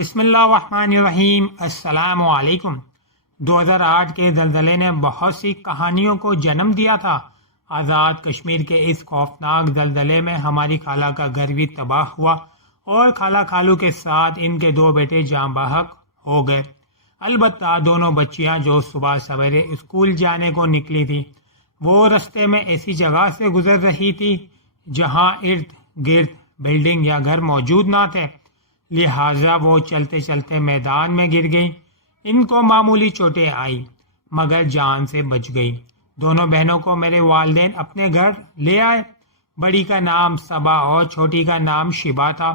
بسم اللہ الرحمن الرحیم۔ السلام علیکم۔ 2008 کے زلزلے نے بہت سی کہانیوں کو جنم دیا تھا۔ آزاد کشمیر کے اس خوفناک زلزلے میں ہماری خالہ کا گھر بھی تباہ ہوا اور خالہ خالو کے ساتھ ان کے 2 بیٹے جاں بحق ہو گئے۔ البتہ دونوں بچیاں جو صبح سویرے اسکول جانے کو نکلی تھی وہ رستے میں ایسی جگہ سے گزر رہی تھی جہاں ارد گرد بلڈنگ یا گھر موجود نہ تھے، لہٰذا وہ چلتے چلتے میدان میں گر گئیں۔ ان کو معمولی چوٹیں آئی مگر جان سے بچ گئی۔ دونوں بہنوں کو میرے والدین اپنے گھر لے آئے۔ بڑی کا نام صبا اور چھوٹی کا نام شبا تھا۔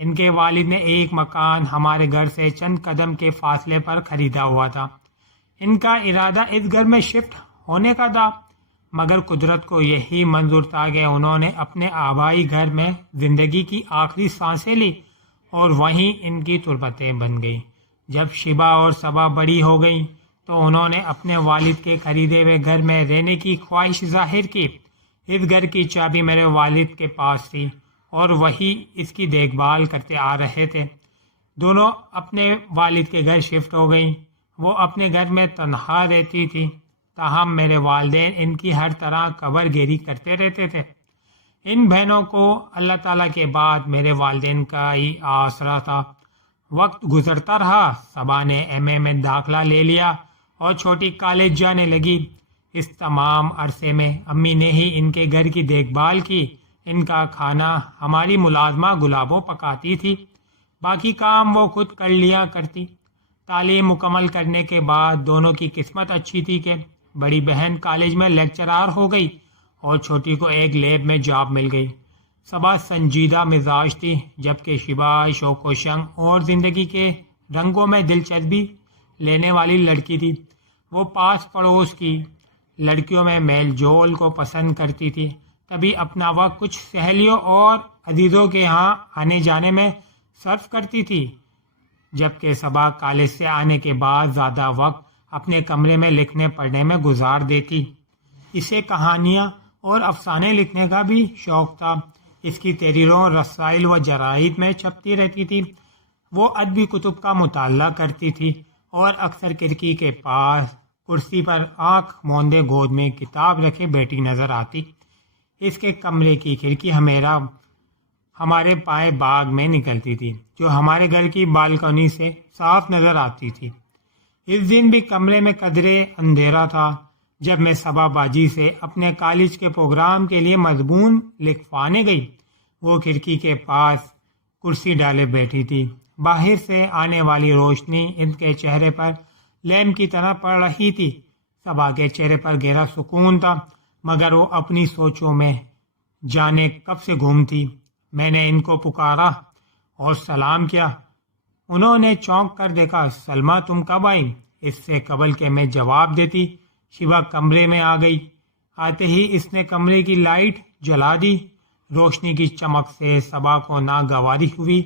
ان کے والد نے ایک مکان ہمارے گھر سے چند قدم کے فاصلے پر خریدا ہوا تھا۔ ان کا ارادہ اس گھر میں شفٹ ہونے کا تھا، مگر قدرت کو یہی منظور تھا کہ انہوں نے اپنے آبائی گھر میں زندگی کی آخری سانسیں لی اور وہیں ان کی تربتیں بن گئیں۔ جب شبا اور صبا بڑی ہو گئیں تو انہوں نے اپنے والد کے خریدے ہوئے گھر میں رہنے کی خواہش ظاہر کی۔ اس گھر کی چابی میرے والد کے پاس تھی اور وہی اس کی دیکھ بھال کرتے آ رہے تھے۔ دونوں اپنے والد کے گھر شفٹ ہو گئیں۔ وہ اپنے گھر میں تنہا رہتی تھی، تاہم میرے والدین ان کی ہر طرح قبر گیری کرتے رہتے تھے۔ ان بہنوں کو اللہ تعالیٰ کے بعد میرے والدین کا ہی آسرا تھا۔ وقت گزرتا رہا، صبا نے MA میں داخلہ لے لیا اور چھوٹی کالج جانے لگی۔ اس تمام عرصے میں امی نے ہی ان کے گھر کی دیکھ بھال کی۔ ان کا کھانا ہماری ملازمہ گلابوں پکاتی تھی، باقی کام وہ خود کر لیا کرتی۔ تعلیم مکمل کرنے کے بعد دونوں کی قسمت اچھی تھی کہ بڑی بہن کالج میں لیکچرار ہو گئی اور چھوٹی کو ایک لیب میں جاب مل گئی۔ صبا سنجیدہ مزاج تھی جبکہ شبا شوق و شنگ اور زندگی کے رنگوں میں دلچسپی لینے والی لڑکی تھی۔ وہ پاس پڑوس کی لڑکیوں میں میل جول کو پسند کرتی تھی، کبھی اپنا وقت کچھ سہیلیوں اور عزیزوں کے ہاں آنے جانے میں صرف کرتی تھی، جبکہ صبا کالج سے آنے کے بعد زیادہ وقت اپنے کمرے میں لکھنے پڑھنے میں گزار دیتی۔ اسے کہانیاں اور افسانے لکھنے کا بھی شوق تھا۔ اس کی تحریروں رسائل و جرائد میں چھپتی رہتی تھی۔ وہ ادبی کتب کا مطالعہ کرتی تھی اور اکثر کھڑکی کے پاس کرسی پر آنکھ موندے گود میں کتاب رکھے بیٹھی نظر آتی۔ اس کے کمرے کی کھڑکی ہمارے پائے باغ میں نکلتی تھی جو ہمارے گھر کی بالکنی سے صاف نظر آتی تھی۔ اس دن بھی کمرے میں قدرے اندھیرا تھا جب میں صبا باجی سے اپنے کالج کے پروگرام کے لیے مضمون لکھوانے گئی۔ وہ کھڑکی کے پاس کرسی ڈالے بیٹھی تھی۔ باہر سے آنے والی روشنی ان کے چہرے پر لیمپ کی طرح پڑ رہی تھی۔ صبا کے چہرے پر گہرا سکون تھا مگر وہ اپنی سوچوں میں جانے کب سے گم تھی۔ میں نے ان کو پکارا اور سلام کیا۔ انہوں نے چونک کر دیکھا۔ سلمہ تم کب آئی؟ اس سے قبل کہ میں جواب دیتی شبا کمرے میں آ گئی۔ آتے ہی اس نے کمرے کی لائٹ جلا دی۔ روشنی کی چمک سے صبا کو ناگواری ہوئی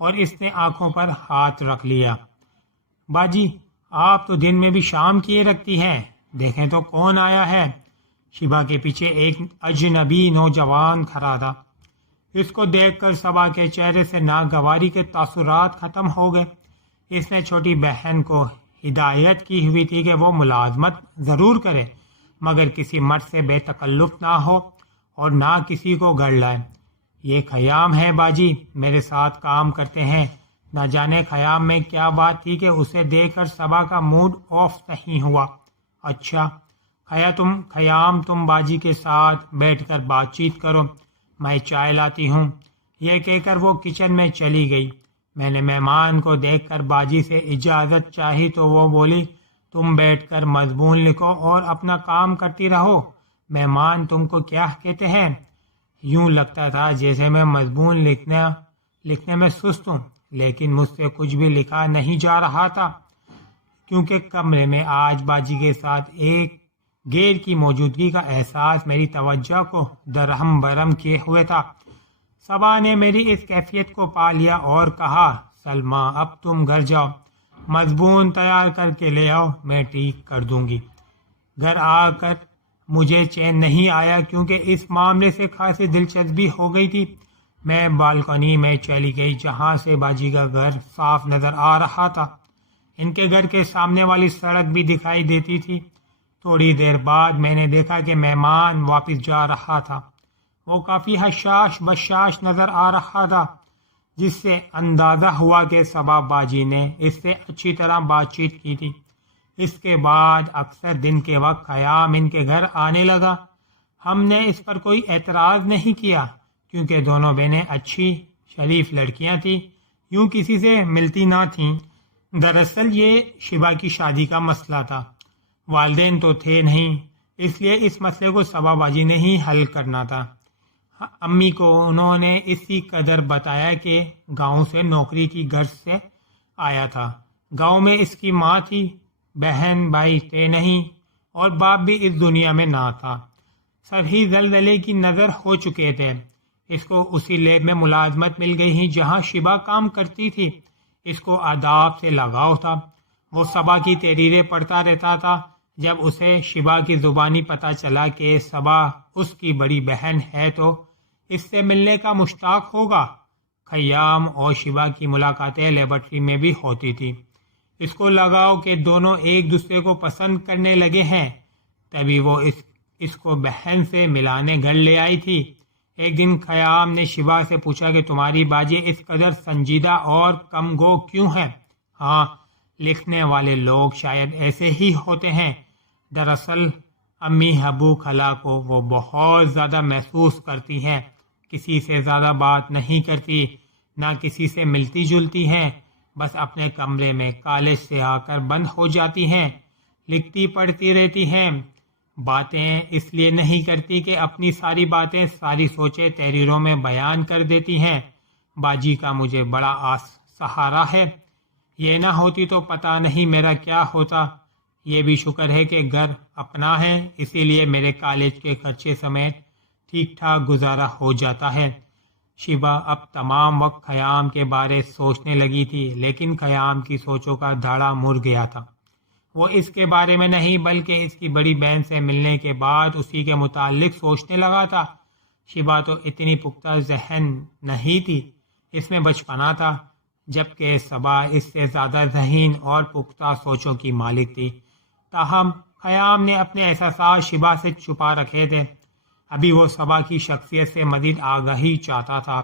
اور اس نے آنکھوں پر ہاتھ رکھ لیا۔ باجی آپ تو دن میں بھی شام کیے رکھتی ہیں، دیکھیں تو کون آیا ہے۔ شبا کے پیچھے ایک اجنبی نوجوان کھڑا تھا۔ اس کو دیکھ کر صبا کے چہرے سے ناگواری کے تاثرات ختم ہو گئے۔ اس نے چھوٹی بہن کو ہدایت کی ہوئی تھی کہ وہ ملازمت ضرور کرے مگر کسی مرد سے بے تکلف نہ ہو اور نہ کسی کو گھر لائے۔ یہ خیام ہے باجی، میرے ساتھ کام کرتے ہیں۔ نہ جانے خیام میں کیا بات تھی کہ اسے دیکھ کر صبا کا موڈ آف نہیں ہوا۔ اچھا خیام تم باجی کے ساتھ بیٹھ کر بات چیت کرو، میں چائے لاتی ہوں۔ یہ کہہ کر وہ کچن میں چلی گئی۔ میں نے مہمان کو دیکھ کر باجی سے اجازت چاہی تو وہ بولی تم بیٹھ کر مضمون لکھو اور اپنا کام کرتی رہو، مہمان تم کو کیا کہتے ہیں؟ یوں لگتا تھا جیسے میں مضمون لکھنے میں سست ہوں، لیکن مجھ سے کچھ بھی لکھا نہیں جا رہا تھا کیونکہ کمرے میں آج باجی کے ساتھ ایک غیر کی موجودگی کا احساس میری توجہ کو درہم برہم کیے ہوئے تھا۔ صبا نے میری اس کیفیت کو پا لیا اور کہا سلمہ اب تم گھر جاؤ، مضمون تیار کر کے لے آؤ، میں ٹھیک کر دوں گی۔ گھر آ کر مجھے چین نہیں آیا کیونکہ اس معاملے سے خاصی دلچسپی ہو گئی تھی۔ میں بالکنی میں چلی گئی جہاں سے باجی کا گھر صاف نظر آ رہا تھا۔ ان کے گھر کے سامنے والی سڑک بھی دکھائی دیتی تھی۔ تھوڑی دیر بعد میں نے دیکھا کہ مہمان واپس جا رہا تھا۔ وہ کافی حشاش بشاش نظر آ رہا تھا، جس سے اندازہ ہوا کہ صبا باجی نے اس سے اچھی طرح بات چیت کی تھی۔ اس کے بعد اکثر دن کے وقت خیام ان کے گھر آنے لگا۔ ہم نے اس پر کوئی اعتراض نہیں کیا کیونکہ دونوں بہنیں اچھی شریف لڑکیاں تھیں، یوں کسی سے ملتی نہ تھیں۔ دراصل یہ شبا کی شادی کا مسئلہ تھا۔ والدین تو تھے نہیں، اس لیے اس مسئلے کو صبا باجی نے ہی حل کرنا تھا۔ امی کو انہوں نے اسی قدر بتایا کہ گاؤں سے نوکری کی غرض سے آیا تھا۔ گاؤں میں اس کی ماں تھی، بہن بھائی تھے نہیں، اور باپ بھی اس دنیا میں نہ تھا۔ سبھی زلزلے کی نظر ہو چکے تھے۔ اس کو اسی لیب میں ملازمت مل گئی ہی جہاں شبا کام کرتی تھی۔ اس کو آداب سے لگاؤ تھا۔ وہ صبا کی تحریریں پڑھتا رہتا تھا۔ جب اسے شبا کی زبانی پتہ چلا کہ صبا اس کی بڑی بہن ہے تو اس سے ملنے کا مشتاق ہوگا۔ خیام اور شبا کی ملاقاتیں لیبارٹری میں بھی ہوتی تھی۔ اس کو لگاؤ کہ دونوں ایک دوسرے کو پسند کرنے لگے ہیں، تبھی وہ اس کو بہن سے ملانے گھر لے آئی تھی۔ ایک دن خیام نے شبا سے پوچھا کہ تمہاری باجی اس قدر سنجیدہ اور کم گو کیوں ہے؟ ہاں، لکھنے والے لوگ شاید ایسے ہی ہوتے ہیں۔ دراصل امی ابو خالہ کو وہ بہت زیادہ محسوس کرتی ہیں، کسی سے زیادہ بات نہیں کرتی، نہ کسی سے ملتی جلتی ہیں، بس اپنے کمرے میں کالج سے آ کر بند ہو جاتی ہیں، لکھتی پڑھتی رہتی ہیں۔ باتیں اس لیے نہیں کرتی کہ اپنی ساری باتیں ساری سوچیں تحریروں میں بیان کر دیتی ہیں۔ باجی کا مجھے بڑا سہارا ہے، یہ نہ ہوتی تو پتہ نہیں میرا کیا ہوتا۔ یہ بھی شکر ہے کہ گھر اپنا ہے، اسی لیے میرے کالج کے خرچے سمیت ٹھیک ٹھاک گزارا ہو جاتا ہے۔ شبا اب تمام وقت خیام کے بارے سوچنے لگی تھی، لیکن خیام کی سوچوں کا دھاڑا مر گیا تھا۔ وہ اس کے بارے میں نہیں بلکہ اس کی بڑی بہن سے ملنے کے بعد اسی کے متعلق سوچنے لگا تھا۔ شبا تو اتنی پختہ ذہن نہیں تھی، اس میں بچپنا تھا، جبکہ صبا اس سے زیادہ ذہین اور پختہ سوچوں کی مالک تھی۔ تاہم خیام نے اپنے احساسات شبا سے چھپا رکھے تھے۔ ابھی وہ صبا کی شخصیت سے مزید آگاہی چاہتا تھا۔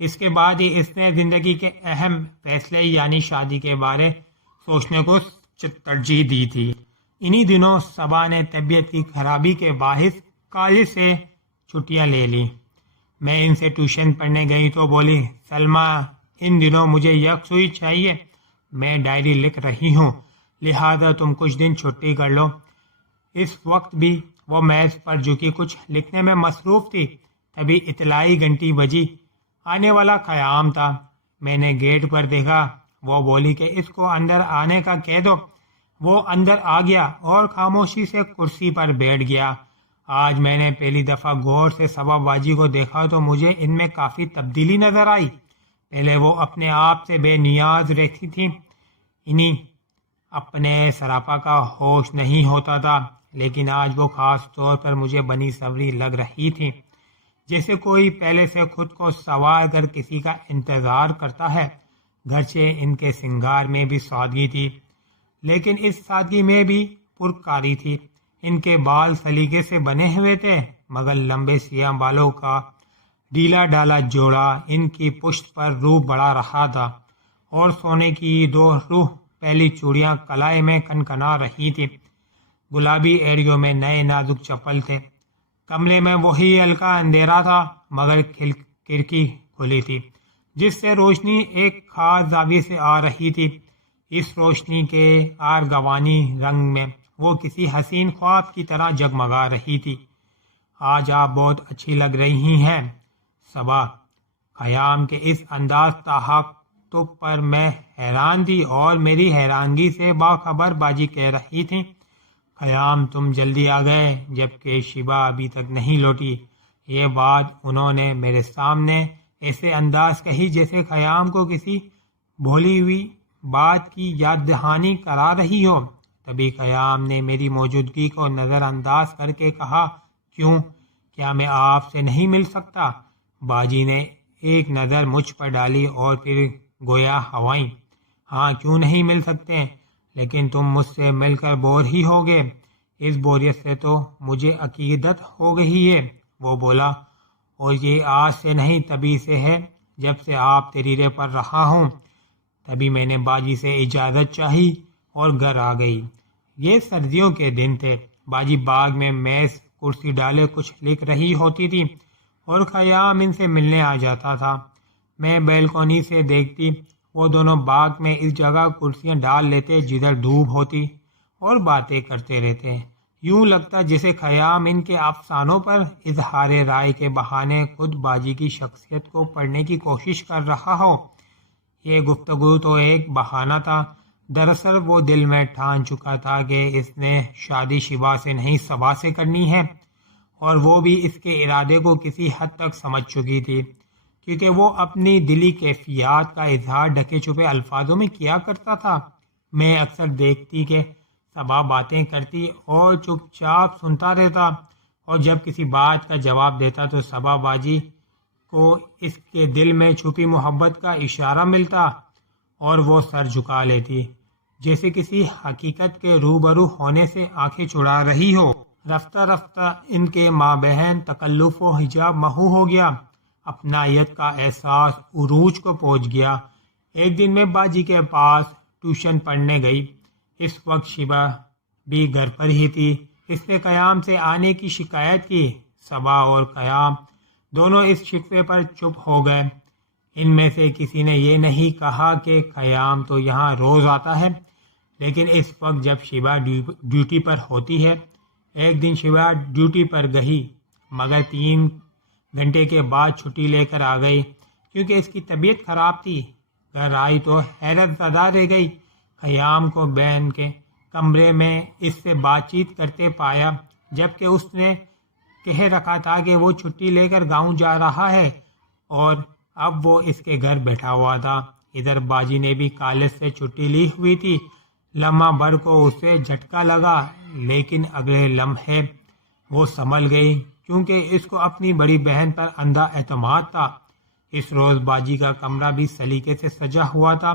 اس کے بعد ہی اس نے زندگی کے اہم فیصلے یعنی شادی کے بارے سوچنے کو ترجیح دی تھی۔ انہی دنوں صبا نے طبیعت کی خرابی کے باعث کالج سے چھٹیاں لے لی۔ میں ان سے ٹیوشن پڑھنے گئی تو بولی، سلمہ ان دنوں مجھے یکسوئی چاہیے، میں ڈائری لکھ رہی ہوں، لہذا تم کچھ دن چھٹی کر لو۔ اس وقت بھی وہ میز پر جھکی کچھ لکھنے میں مصروف تھی، تبھی اطلاعی گھنٹی بجی۔ آنے والا خیام تھا۔ میں نے گیٹ پر دیکھا، وہ بولی کہ اس کو اندر آنے کا کہہ دو۔ وہ اندر آ گیا اور خاموشی سے کرسی پر بیٹھ گیا۔ آج میں نے پہلی دفعہ غور سے صبا باجی کو دیکھا تو مجھے ان میں کافی تبدیلی نظر آئی۔ پہلے وہ اپنے آپ سے بے نیاز رہتی تھی، انہیں اپنے سراپا کا ہوش نہیں ہوتا تھا، لیکن آج وہ خاص طور پر مجھے بنی سوری لگ رہی تھی، جیسے کوئی پہلے سے خود کو سنوار کر کسی کا انتظار کرتا ہے۔ گرچہ ان کے سنگار میں بھی سادگی تھی، لیکن اس سادگی میں بھی پرکاری تھی۔ ان کے بال سلیقے سے بنے ہوئے تھے، مگر لمبے سیاہ بالوں کا ڈھیلا ڈالا جوڑا ان کی پشت پر روح بڑھا رہا تھا، اور سونے کی دو روح پہلی چوڑیاں کلائی میں کھنکھنا رہی تھی۔ گلابی ایڑیوں میں نئے نازک چپل تھے۔ کمرے میں وہی ہلکا اندھیرا تھا، مگر کھڑکی کھلی تھی جس سے روشنی ایک خاص زاویے سے آ رہی تھی۔ اس روشنی کے آرغوانی رنگ میں وہ کسی حسین خواب کی طرح جگمگا رہی تھی۔ آج آپ بہت اچھی لگ رہی ہیں صبا۔ خیام کے اس انداز تحقق پر میں حیران تھی اور میری حیرانگی سے باخبر باجی کہہ رہی تھی، خیام تم جلدی آ گئے، جبکہ شبا ابھی تک نہیں لوٹی۔ یہ بات انہوں نے میرے سامنے ایسے انداز کہی جیسے خیام کو کسی بھولی ہوئی بات کی یاد دہانی کرا رہی ہو۔ تبھی خیام نے میری موجودگی کو نظر انداز کر کے کہا، کیوں، کیا میں آپ سے نہیں مل سکتا؟ باجی نے ایک نظر مجھ پر ڈالی اور پھر گویا ہوائیں، ہاں کیوں نہیں مل سکتے، لیکن تم مجھ سے مل کر بور ہی ہوگے، اس بوریت سے تو مجھے عقیدت ہو گئی ہے۔ وہ بولا، اور یہ آج سے نہیں تبھی سے ہے جب سے آپ تحریرے پر رہا ہوں۔ تبھی میں نے باجی سے اجازت چاہی اور گھر آ گئی۔ یہ سردیوں کے دن تھے، باجی باغ میں میز کرسی ڈالے کچھ لکھ رہی ہوتی تھی اور خیام ان سے ملنے آ جاتا تھا۔ میں بیلکونی سے دیکھتی، وہ دونوں باغ میں اس جگہ کرسیاں ڈال لیتے جدھر دھوپ ہوتی اور باتیں کرتے رہتے، یوں لگتا جیسے خیام ان کے افسانوں پر اظہار رائے کے بہانے خود باجی کی شخصیت کو پڑھنے کی کوشش کر رہا ہو۔ یہ گفتگو تو ایک بہانہ تھا، دراصل وہ دل میں ٹھان چکا تھا کہ اس نے شادی شبا سے نہیں صبا سے کرنی ہے، اور وہ بھی اس کے ارادے کو کسی حد تک سمجھ چکی تھی، کیونکہ وہ اپنی دلی کیفیات کا اظہار ڈھکے چھپے الفاظوں میں کیا کرتا تھا۔ میں اکثر دیکھتی کہ صبا باتیں کرتی اور چپ چاپ سنتا رہتا، اور جب کسی بات کا جواب دیتا تو صبا باجی کو اس کے دل میں چھپی محبت کا اشارہ ملتا اور وہ سر جھکا لیتی، جیسے کسی حقیقت کے روبرو ہونے سے آنکھیں چڑا رہی ہو۔ رفتہ رفتہ ان کے ماں بہن تکلف و حجاب محو ہو گیا، اپنائیت کا احساس عروج کو پہنچ گیا۔ ایک دن میں باجی کے پاس ٹیوشن پڑھنے گئی، اس وقت شبا بھی گھر پر ہی تھی۔ اس نے قیام سے آنے کی شکایت کی، صبا اور قیام دونوں اس شکوے پر چپ ہو گئے۔ ان میں سے کسی نے یہ نہیں کہا کہ قیام تو یہاں روز آتا ہے، لیکن اس وقت جب شبا ڈیوٹی پر ہوتی ہے۔ ایک دن شبا ڈیوٹی پر گئی، مگر 3 گھنٹے کے بعد چھٹی لے کر آ گئی کیونکہ اس کی طبیعت خراب تھی۔ گھر آئی تو حیرت زدہ رہ گئی، قیام کو بہن کے کمرے میں اس سے بات چیت کرتے پایا، جبکہ اس نے کہہ رکھا تھا کہ وہ چھٹی لے کر گاؤں جا رہا ہے اور اب وہ اس کے گھر بیٹھا ہوا تھا۔ ادھر باجی نے بھی کالج سے چھٹی لی ہوئی تھی۔ لمحہ بھر کو اسے جھٹکا لگا، لیکن اگلے لمحے وہ سنبھل گئی کیونکہ اس کو اپنی بڑی بہن پر اندھا اعتماد تھا۔ اس روز باجی کا کمرہ بھی سلیقے سے سجا ہوا تھا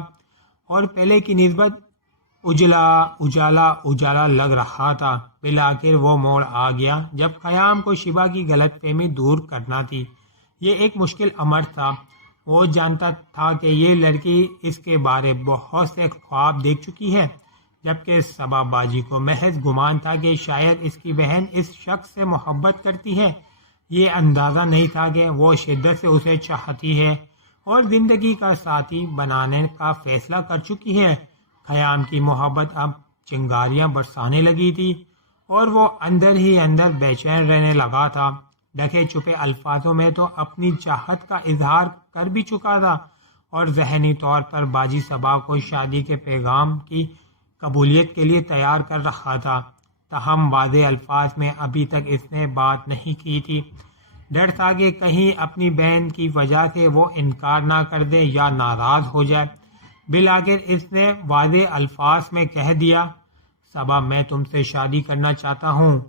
اور پہلے کی نسبت اجالا لگ رہا تھا۔ بالآخر وہ موڑ آ گیا جب قیام کو شبا کی غلط فہمی دور کرنا تھی۔ یہ ایک مشکل امر تھا۔ وہ جانتا تھا کہ یہ لڑکی اس کے بارے بہت سے خواب دیکھ چکی ہے، جبکہ صبا باجی کو محض گمان تھا کہ شاید اس کی بہن اس شخص سے محبت کرتی ہے۔ یہ اندازہ نہیں تھا کہ وہ شدت سے اسے چاہتی ہے اور زندگی کا ساتھی بنانے کا فیصلہ کر چکی ہے۔ قیام کی محبت اب چنگاریاں برسانے لگی تھی اور وہ اندر ہی اندر بے چین رہنے لگا تھا۔ ڈھکے چھپے الفاظوں میں تو اپنی چاہت کا اظہار کر بھی چکا تھا اور ذہنی طور پر باجی صبا کو شادی کے پیغام کی قبولیت کے لیے تیار کر رہا تھا۔ تاہم واضح الفاظ میں ابھی تک اس نے بات نہیں کی تھی۔ ڈر تھا کہ کہیں اپنی بہن کی وجہ سے وہ انکار نہ کر دے یا ناراض ہو جائے۔ بالآخر اس نے واضح الفاظ میں کہہ دیا، صبا میں تم سے شادی کرنا چاہتا ہوں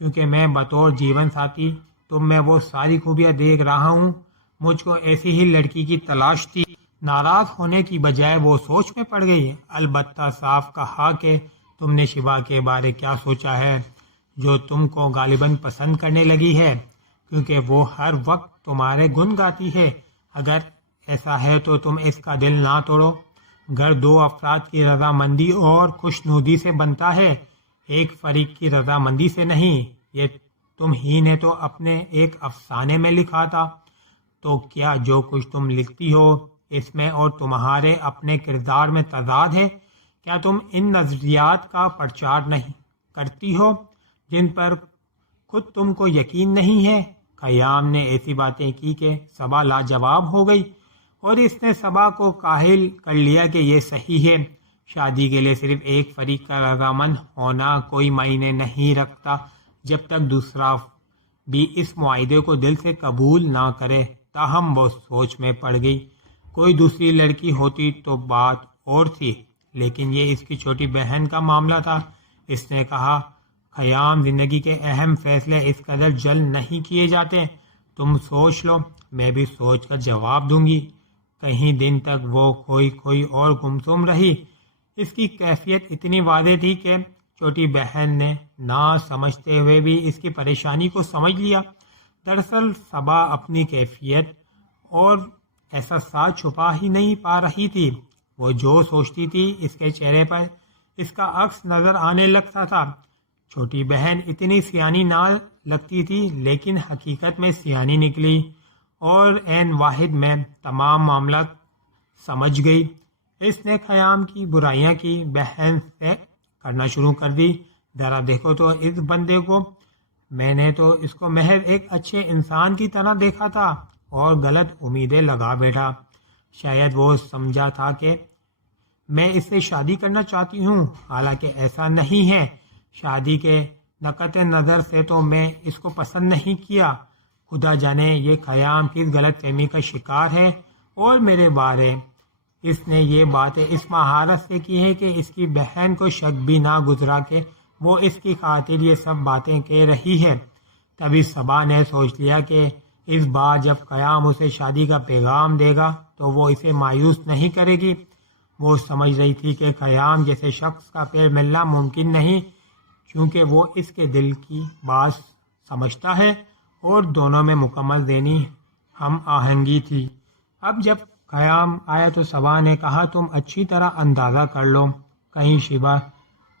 کیونکہ میں بطور جیون ساتھی تم میں وہ ساری خوبیاں دیکھ رہا ہوں۔ مجھ کو ایسی ہی لڑکی کی تلاش تھی۔ ناراض ہونے کی بجائے وہ سوچ میں پڑ گئی۔ البتہ صاف کہا کہ تم نے شبا کے بارے کیا سوچا ہے جو تم کو غالباً پسند کرنے لگی ہے، کیونکہ وہ ہر وقت تمہارے گن گاتی ہے۔ اگر ایسا ہے تو تم اس کا دل نہ توڑو۔ گھر 2 افراد کی رضامندی اور خوشنودی سے بنتا ہے، ایک فریق کی رضامندی سے نہیں۔ یہ تم ہی نے تو اپنے ایک افسانے میں لکھا تھا، تو کیا جو کچھ تم لکھتی ہو اس میں اور تمہارے اپنے کردار میں تضاد ہے؟ کیا تم ان نظریات کا پرچار نہیں کرتی ہو جن پر خود تم کو یقین نہیں ہے؟ قیام نے ایسی باتیں کی کہ صبا لاجواب ہو گئی اور اس نے صبا کو کاہل کر لیا کہ یہ صحیح ہے۔ شادی کے لیے صرف ایک فریق کا رضامند ہونا کوئی معنی نہیں رکھتا جب تک دوسرا بھی اس معاہدے کو دل سے قبول نہ کرے۔ تاہم وہ سوچ میں پڑ گئی۔ کوئی دوسری لڑکی ہوتی تو بات اور تھی، لیکن یہ اس کی چھوٹی بہن کا معاملہ تھا۔ اس نے کہا، خیام، زندگی کے اہم فیصلے اس قدر جلد نہیں کیے جاتے۔ تم سوچ لو، میں بھی سوچ کر جواب دوں گی۔ کہیں دن تک وہ کھوئی اور گمسم رہی۔ اس کی کیفیت اتنی واضح تھی کہ چھوٹی بہن نے نہ سمجھتے ہوئے بھی اس کی پریشانی کو سمجھ لیا۔ دراصل صبا اپنی کیفیت اور احساسات چھپا ہی نہیں پا رہی تھی۔ وہ جو سوچتی تھی اس کے چہرے پر اس کا عکس نظر آنے لگتا تھا۔ چھوٹی بہن اتنی سیانی نہ لگتی تھی لیکن حقیقت میں سیانی نکلی اور عین واحد میں تمام معاملات سمجھ گئی۔ اس نے خیام کی برائیاں کی بہن سے کرنا شروع کر دی۔ ذرا دیکھو تو اس بندے کو، میں نے تو اس کو محض ایک اچھے انسان کی طرح دیکھا تھا اور غلط امیدیں لگا بیٹھا۔ شاید وہ سمجھا تھا کہ میں اس سے شادی کرنا چاہتی ہوں، حالانکہ ایسا نہیں ہے۔ شادی کے نقطۂ نظر سے تو میں اس کو پسند نہیں کیا۔ خدا جانے یہ خیام کس غلط فہمی کا شکار ہے اور میرے بارے اس نے یہ باتیں اس مہارت سے کی ہے کہ اس کی بہن کو شک بھی نہ گزرا کہ وہ اس کی خاطر یہ سب باتیں کہہ رہی ہے۔ تبھی صبا نے سوچ لیا کہ اس بار جب قیام اسے شادی کا پیغام دے گا تو وہ اسے مایوس نہیں کرے گی۔ وہ سمجھ رہی تھی کہ قیام جیسے شخص کا پھر ملنا ممکن نہیں، کیونکہ وہ اس کے دل کی بات سمجھتا ہے اور دونوں میں مکمل ذہنی ہم آہنگی تھی۔ اب جب قیام آیا تو صبا نے کہا، تم اچھی طرح اندازہ کر لو، کہیں شیبہ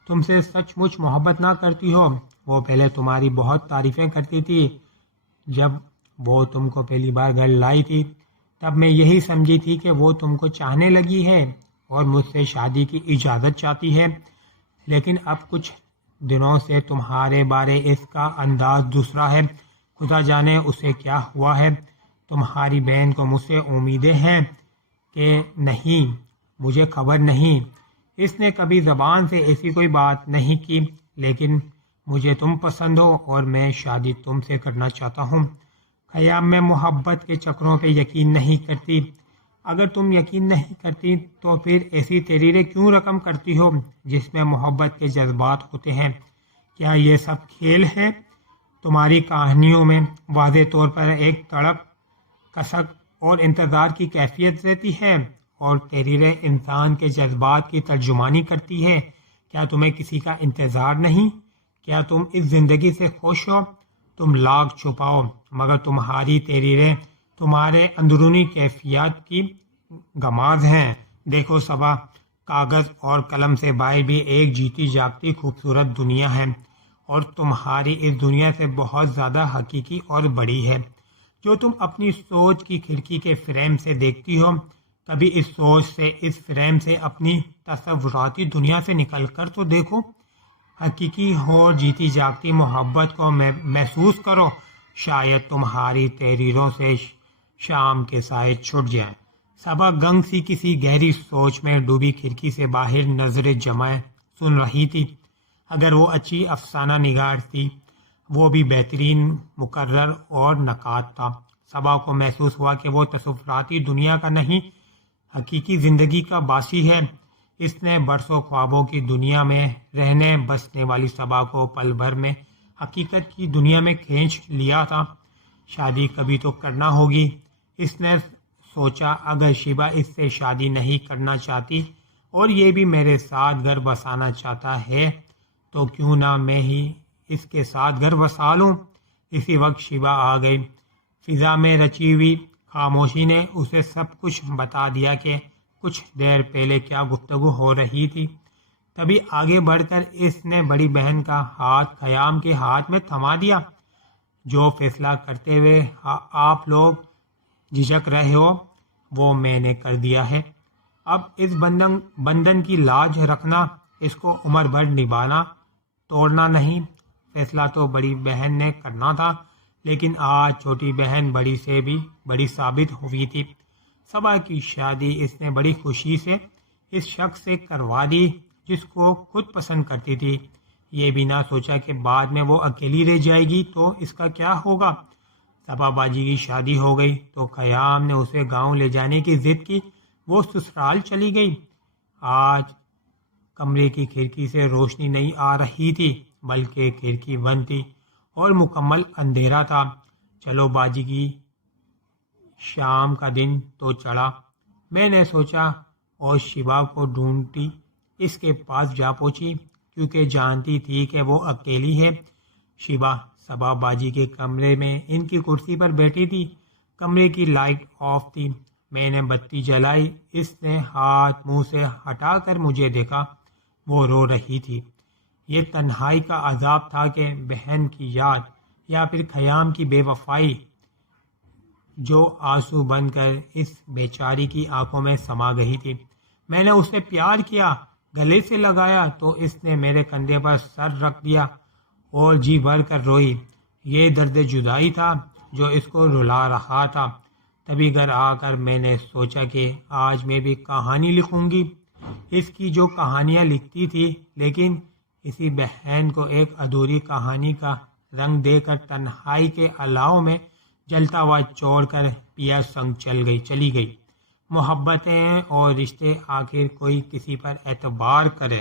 تم سے سچ مچ محبت نہ کرتی ہو۔ وہ پہلے تمہاری بہت تعریفیں کرتی تھی۔ جب وہ تم کو پہلی بار گھر لائی تھی تب میں یہی سمجھی تھی کہ وہ تم کو چاہنے لگی ہے اور مجھ سے شادی کی اجازت چاہتی ہے، لیکن اب کچھ دنوں سے تمہارے بارے اس کا انداز دوسرا ہے۔ خدا جانے اسے کیا ہوا ہے۔ تمہاری بہن کو مجھ سے امیدیں ہیں کہ نہیں، مجھے خبر نہیں۔ اس نے کبھی زبان سے ایسی کوئی بات نہیں کی، لیکن مجھے تم پسند ہو اور میں شادی تم سے کرنا چاہتا ہوں۔ خیام میں محبت کے چکروں پہ یقین نہیں کرتی۔ اگر تم یقین نہیں کرتی تو پھر ایسی تحریریں کیوں رقم کرتی ہو جس میں محبت کے جذبات ہوتے ہیں؟ کیا یہ سب کھیل ہے؟ تمہاری کہانیوں میں واضح طور پر ایک تڑپ، کسک اور انتظار کی کیفیت رہتی ہے، اور تحریریں انسان کے جذبات کی ترجمانی کرتی ہے۔ کیا تمہیں کسی کا انتظار نہیں؟ کیا تم اس زندگی سے خوش ہو؟ تم لاکھ چھپاؤ مگر تمہاری تحریریں تمہارے اندرونی کیفیات کی گماز ہیں۔ دیکھو صبا، کاغذ اور قلم سے باہر بھی ایک جیتی جاگتی خوبصورت دنیا ہے، اور تمہاری اس دنیا سے بہت زیادہ حقیقی اور بڑی ہے، جو تم اپنی سوچ کی کھڑکی کے فریم سے دیکھتی ہو۔ کبھی اس سوچ سے، اس فریم سے اپنی تصوراتی دنیا سے نکل کر تو دیکھو، حقیقی اور جیتی جاگتی محبت کو محسوس کرو۔ شاید تمہاری تحریروں سے شام کے سائے چھٹ جائیں۔ صبا گنگ سی کسی گہری سوچ میں ڈوبی کھڑکی سے باہر نظر جمائے سن رہی تھی۔ اگر وہ اچھی افسانہ نگار تھی، وہ بھی بہترین مقرر اور نقاد تھا۔ صبا کو محسوس ہوا کہ وہ تصوراتی دنیا کا نہیں، حقیقی زندگی کا باسی ہے۔ اس نے برسوں خوابوں کی دنیا میں رہنے بسنے والی صبا کو پل بھر میں حقیقت کی دنیا میں کھینچ لیا تھا۔ شادی کبھی تو کرنا ہوگی، اس نے سوچا۔ اگر شیبہ اس سے شادی نہیں کرنا چاہتی اور یہ بھی میرے ساتھ گھر بسانا چاہتا ہے تو کیوں نہ میں ہی اس کے ساتھ گھر بسا لوں۔ اسی وقت شیبہ آ گئی۔ فضا میں رچی ہوئی خاموشی نے اسے سب کچھ بتا دیا کہ کچھ دیر پہلے کیا گفتگو ہو رہی تھی۔ تبھی آگے بڑھ کر اس نے بڑی بہن کا ہاتھ خیام کے ہاتھ میں تھما دیا۔ جو فیصلہ کرتے ہوئے آپ لوگ جھجک رہے ہو وہ میں نے کر دیا ہے۔ اب اس بندھن کی لاج رکھنا، اس کو عمر بھر نبھانا، توڑنا نہیں۔ فیصلہ تو بڑی بہن نے کرنا تھا، لیکن آج چھوٹی بہن بڑی سے بھی بڑی ثابت ہوئی تھی۔ صبا کی شادی اس نے بڑی خوشی سے اس شخص سے کروا دی جس کو خود پسند کرتی تھی۔ یہ بھی نہ سوچا کہ بعد میں وہ اکیلی رہ جائے گی تو اس کا کیا ہوگا۔ صبا باجی کی شادی ہو گئی تو خیام نے اسے گاؤں لے جانے کی ضد کی۔ وہ سسرال چلی گئی۔ آج کمرے کی کھڑکی سے روشنی نہیں آ رہی تھی، بلکہ کھڑکی بند تھی اور مکمل اندھیرا تھا۔ چلو باجی کی شام کا دن تو چڑھا۔ میں نے سوچا اور شیبا کو ڈھونڈتی اس کے پاس جا پہنچی کیونکہ جانتی تھی کہ وہ اکیلی ہے۔ شیبا صبا باجی کے کمرے میں ان کی کرسی پر بیٹھی تھی۔ کمرے کی لائٹ آف تھی۔ میں نے بتی جلائی۔ اس نے ہاتھ منہ سے ہٹا کر مجھے دیکھا۔ وہ رو رہی تھی۔ یہ تنہائی کا عذاب تھا کہ بہن کی یاد یا پھر خیام کی بے وفائی جو آنسو بن کر اس بیچاری کی آنکھوں میں سما گئی تھی۔ میں نے اسے پیار کیا، گلے سے لگایا تو اس نے میرے کندھے پر سر رکھ دیا اور جی بھر کر روئی۔ یہ درد جدائی تھا جو اس کو رلا رہا تھا۔ تبھی گھر آ کر میں نے سوچا کہ آج میں بھی کہانی لکھوں گی، اس کی جو کہانیاں لکھتی تھی، لیکن اسی بہن کو ایک ادھوری کہانی کا رنگ دے کر تنہائی کے الاؤ میں جلتا ہوا چھوڑ کر پیا سنگ چلی گئی۔ محبتیں اور رشتے آخر کوئی کسی پر اعتبار کرے۔